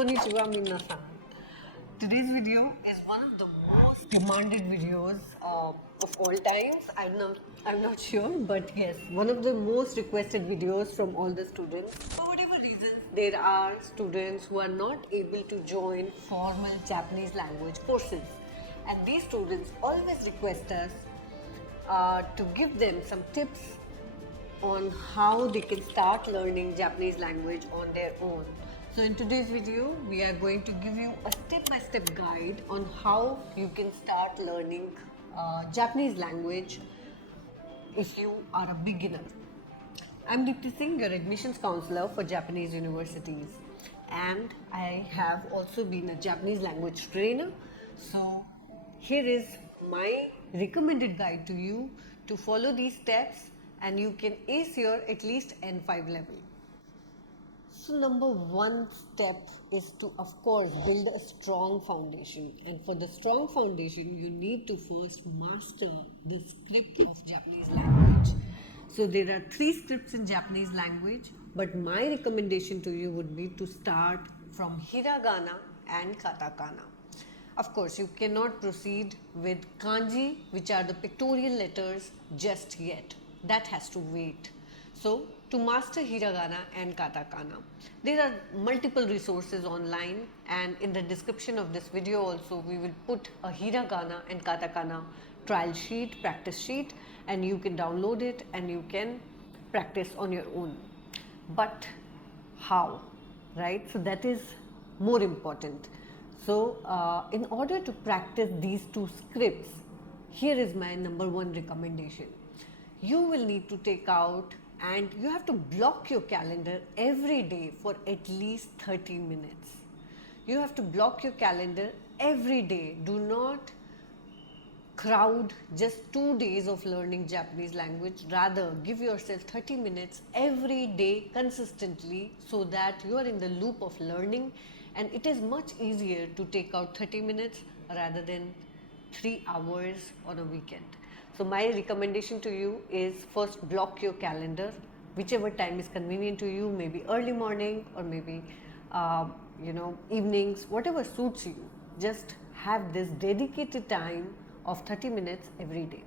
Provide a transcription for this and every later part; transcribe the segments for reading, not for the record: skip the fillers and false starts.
Konnichiwa minasan. Today's video is one of the most demanded videos of all times. I'm not sure, but yes, one of the most requested videos from all the students. For whatever reasons, there are students who are not able to join formal Japanese language courses, and these students always request us to give them some tips on how they can start learning Japanese language on their own. So in today's video, we are going to give you a step-by-step guide on how you can start learning Japanese language if you are a beginner. I'm Deepti Singh, your admissions counselor for Japanese universities, and I have also been a Japanese language trainer. So here is my recommended guide to you to follow these steps, and you can ace your at least N5 level. So number one step is to, of course, build a strong foundation. And for the strong foundation, you need to first master the script of Japanese language. So there are 3 scripts in Japanese language, but my recommendation to you would be to start from hiragana and katakana. Of course, you cannot proceed with kanji, which are the pictorial letters, just yet. That has to wait. So, to master hiragana and katakana, there are multiple resources online, and in the description of this video also we will put a hiragana and katakana trial sheet, practice sheet, and you can download it and you can practice on your own. But how, right? So that is more important. So in order to practice these 2 scripts, here is my number 1 recommendation. You will need to take out, and you have to block your calendar every day for at least 30 minutes. You have to block your calendar every day. Do not crowd just 2 days of learning Japanese language. Rather, give yourself 30 minutes every day consistently, so that you are in the loop of learning, and it is much easier to take out 30 minutes rather than 3 hours on a weekend. So my recommendation to you is first block your calendar, whichever time is convenient to you, maybe early morning or maybe evenings, whatever suits you. Just have this dedicated time of 30 minutes every day.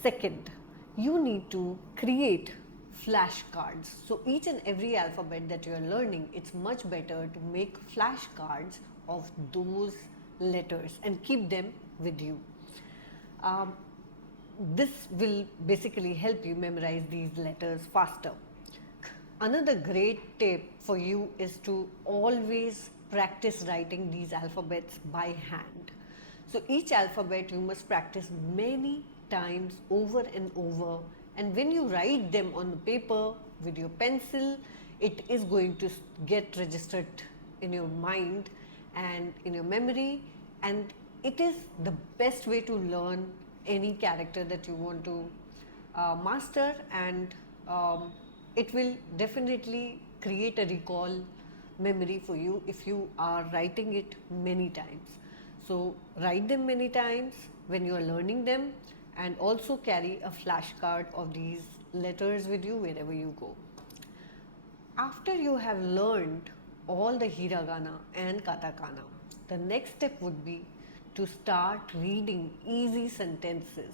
Second, you need to create flashcards. So each and every alphabet that you are learning, it's much better to make flashcards of those letters and keep them with you. This will basically help you memorize these letters faster. Another great tip for you is to always practice writing these alphabets by hand. So each alphabet you must practice many times over and over, and when you write them on the paper with your pencil, it is going to get registered in your mind and in your memory, and it is the best way to learn any character that you want to master, and it will definitely create a recall memory for you if you are writing it many times. So write them many times when you are learning them, and also carry a flashcard of these letters with you wherever you go. After you have learned all the hiragana and katakana, the next step would be to start reading easy sentences.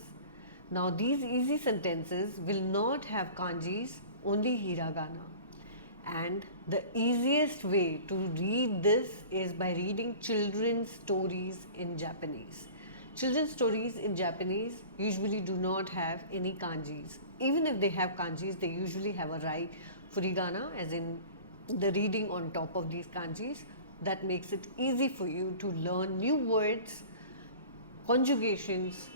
Now these easy sentences will not have kanjis, only hiragana. And the easiest way to read this is by reading children's stories in Japanese. Children's stories in Japanese usually do not have any kanjis. Even if they have kanjis, they usually have a furigana, as in the reading on top of these kanjis. That makes it easy for you to learn new words, conjugations,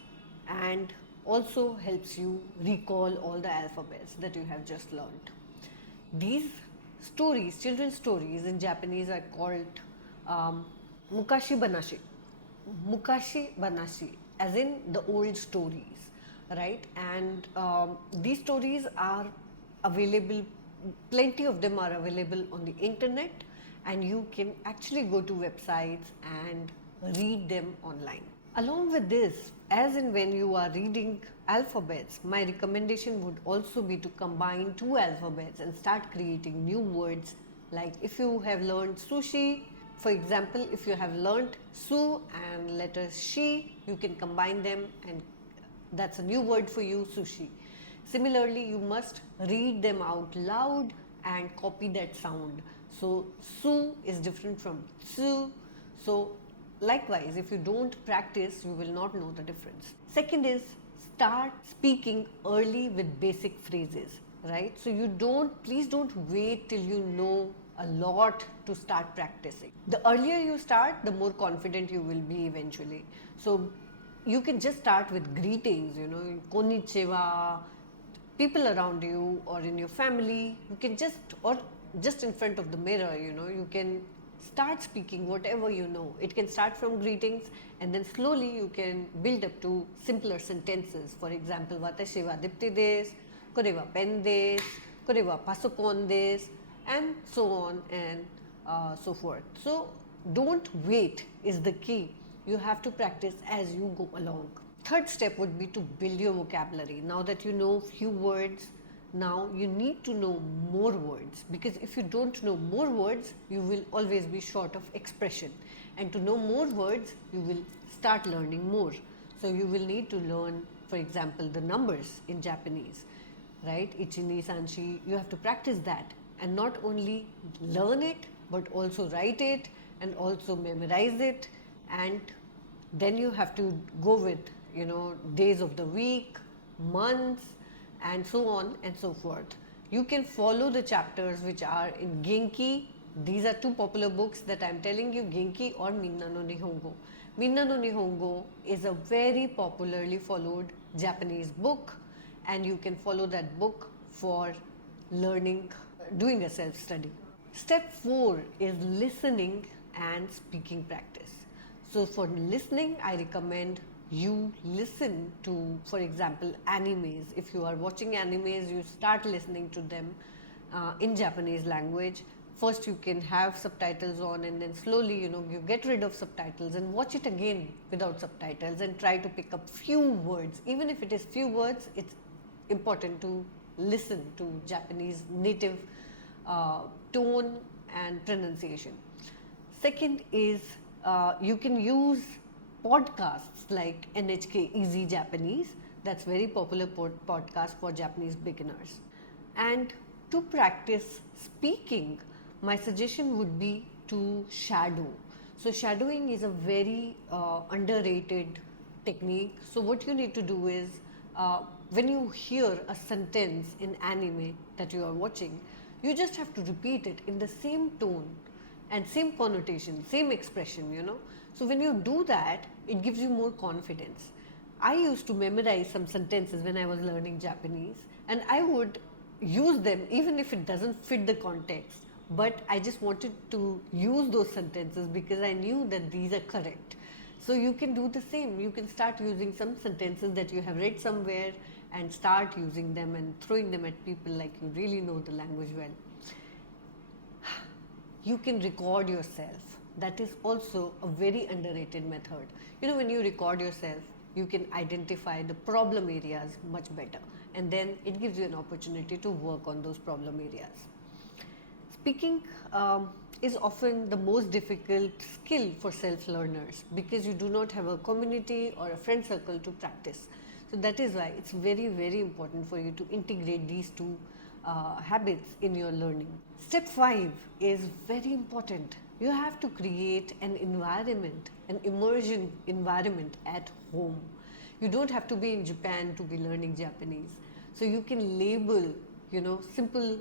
and also helps you recall all the alphabets that you have just learned. These stories, children's stories in Japanese, are called mukashi banashi. Mukashi banashi, as in the old stories, right? And these stories are available, plenty of them are available on the internet, and you can actually go to websites and read them online. Along with this, as and when you are reading alphabets, my recommendation would also be to combine 2 alphabets and start creating new words. Like if you have learned sushi, For example, if you have learnt su and letter shi, you can combine them and that's a new word for you, sushi. Similarly, you must read them out loud and copy that sound. So su is different from tsu. So likewise, if you don't practice, you will not know the difference. Second is start speaking early with basic phrases, right? So please don't wait till you know a lot to start practicing. The earlier you start, the more confident you will be eventually. So you can just start with greetings, konnichiwa, people around you or in your family. You can just in front of the mirror, you can start speaking whatever you know. It can start from greetings and then slowly you can build up to simpler sentences. For example, watashi wa dipti desu, kore wa pen desu, kore wa pasokon desu, and so on and so forth. So don't wait is the key. You have to practice as you go along. Third step would be to build your vocabulary. Now that you know few words, now you need to know more words, because if you don't know more words, you will always be short of expression. And to know more words, you will start learning more. So you will need to learn, for example, the numbers in Japanese, right? Ichi, ni, sanshi. You have to practice that and not only learn it, but also write it and also memorize it. And then you have to go with, days of the week, months, and so on and so forth. You can follow the chapters which are in Genki. These are two popular books that I'm telling you, Genki or Minna no Nihongo. Minna no Nihongo is a very popularly followed Japanese book, and you can follow that book for learning, doing a self-study. Step 4 is listening and speaking practice. So for listening, I recommend you listen to, for example, animes. If you are watching animes, you start listening to them in Japanese language. First you can have subtitles on, and then slowly, you get rid of subtitles and watch it again without subtitles and try to pick up few words. Even if it is few words, it's important to listen to Japanese native tone and pronunciation. Second is you can use podcasts like NHK Easy Japanese. That's very popular podcast for Japanese beginners. And to practice speaking, my suggestion would be to shadow. So shadowing is a very underrated technique. So what you need to do is when you hear a sentence in anime that you are watching, you just have to repeat it in the same tone and same connotation, same expression, So when you do that, it gives you more confidence. I used to memorize some sentences when I was learning Japanese, and I would use them even if it doesn't fit the context. But I just wanted to use those sentences because I knew that these are correct. So you can do the same. You can start using some sentences that you have read somewhere and start using them and throwing them at people like you really know the language well. You can record yourself. That is also a very underrated method. When you record yourself, you can identify the problem areas much better, and then it gives you an opportunity to work on those problem areas. Speaking is often the most difficult skill for self-learners because you do not have a community or a friend circle to practice. So that is why it's very, very important for you to integrate these two habits in your learning. Step 5 is very important. You have to create an environment, an immersion environment at home. You don't have to be in Japan to be learning Japanese. So you can label, simple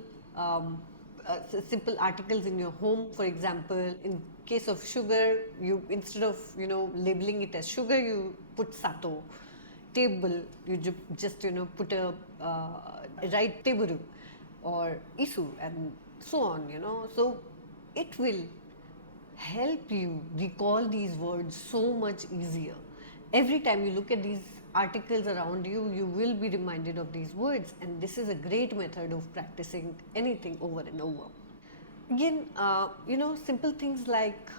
articles in your home. For example, in case of sugar, you instead of labeling it as sugar, you put sato. Table, you just put a write teburu or isu and so on. So it will help you recall these words so much easier. Every time you look at these articles around you, you will be reminded of these words, and this is a great method of practicing anything over and over. Again, simple things like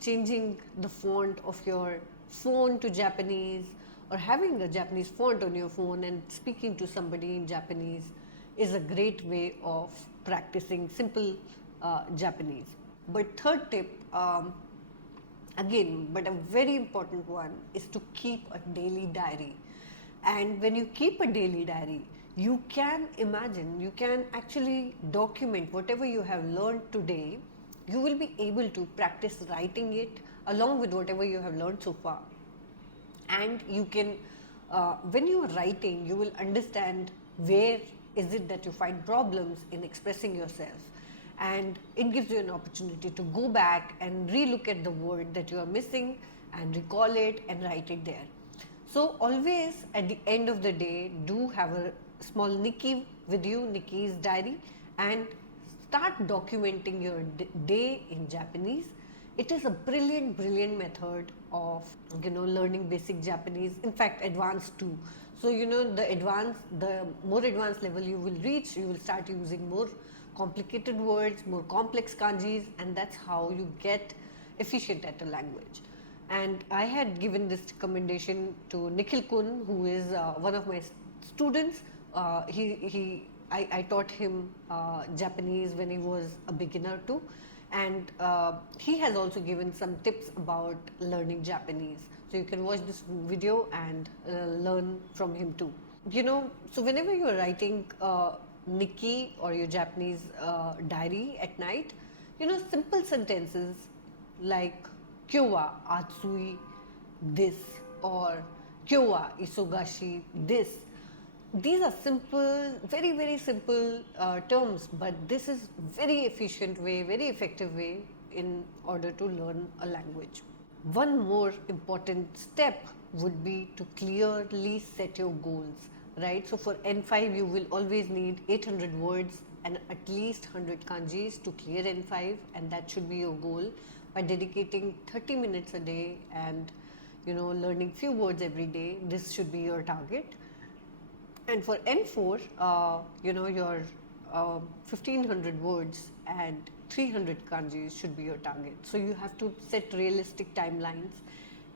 changing the font of your phone to Japanese, or having a Japanese font on your phone and speaking to somebody in Japanese is a great way of practicing simple Japanese. But third tip, again, but a very important one, is to keep a daily diary. And when you keep a daily diary, you can imagine, you can actually document whatever you have learned today. You will be able to practice writing it along with whatever you have learned so far. And you can, when you are writing, you will understand where is it that you find problems in expressing yourself, and it gives you an opportunity to go back and relook at the word that you are missing and recall it and write it there. So always at the end of the day, do have a small Nikki with you, Nikki's diary, and start documenting your day in Japanese. It is a brilliant method of learning basic Japanese. In fact, advanced too. So the more advanced level you will reach, you will start using more complicated words, more complex kanjis, and that's how you get efficient at a language. And I had given this recommendation to Nikhil Kun, who is one of my students. I taught him Japanese when he was a beginner too, and he has also given some tips about learning Japanese. So you can watch this video and learn from him too. So whenever you are writing Nikki or your Japanese diary at night, simple sentences like "Kyo wa atsui this" or "Kyo wa isogashi this." These are simple, very simple terms, but this is very efficient way, very effective way in order to learn a language. One more important step would be to clearly set your goals, right? So for N5, you will always need 800 words and at least 100 kanjis to clear N5, and that should be your goal. By dedicating 30 minutes a day and learning few words every day, this should be your target. And for N4, your 1500 words and 300 kanjis should be your target. So you have to set realistic timelines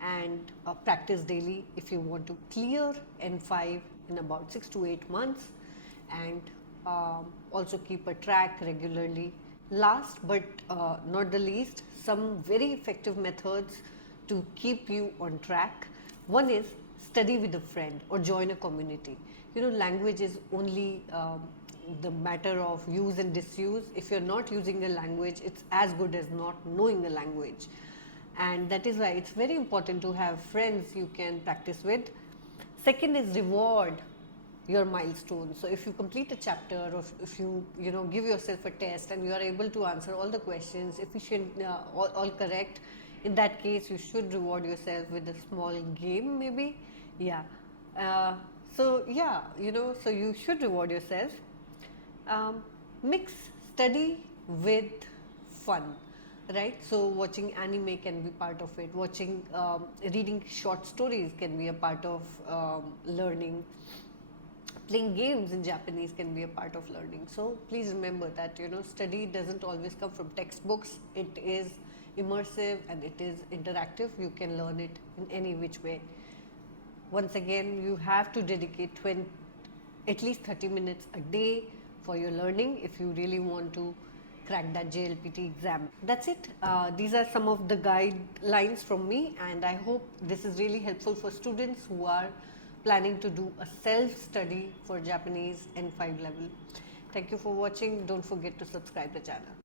and practice daily if you want to clear N5 in about 6 to 8 months, and also keep a track regularly. Last but not the least, some very effective methods to keep you on track. One is study with a friend or join a community. Language is only the matter of use and disuse. If you're not using a language, it's as good as not knowing a language. And that is why it's very important to have friends you can practice with. Second is reward your milestones. So if you complete a chapter, or if you give yourself a test and you are able to answer all the questions efficient, all correct, in that case you should reward yourself with a small game maybe. Yeah. So you should reward yourself. Mix study with fun, right? So watching anime can be part of it. Reading short stories can be a part of learning. Playing games in Japanese can be a part of learning. So please remember that study doesn't always come from textbooks. It is immersive and it is interactive. You can learn it in any which way. Once again, you have to dedicate at least 30 minutes a day for your learning if you really want to crack that JLPT exam. That's it. These are some of the guidelines from me, and I hope this is really helpful for students who are planning to do a self-study for Japanese N5 level. Thank you for watching. Don't forget to subscribe the channel.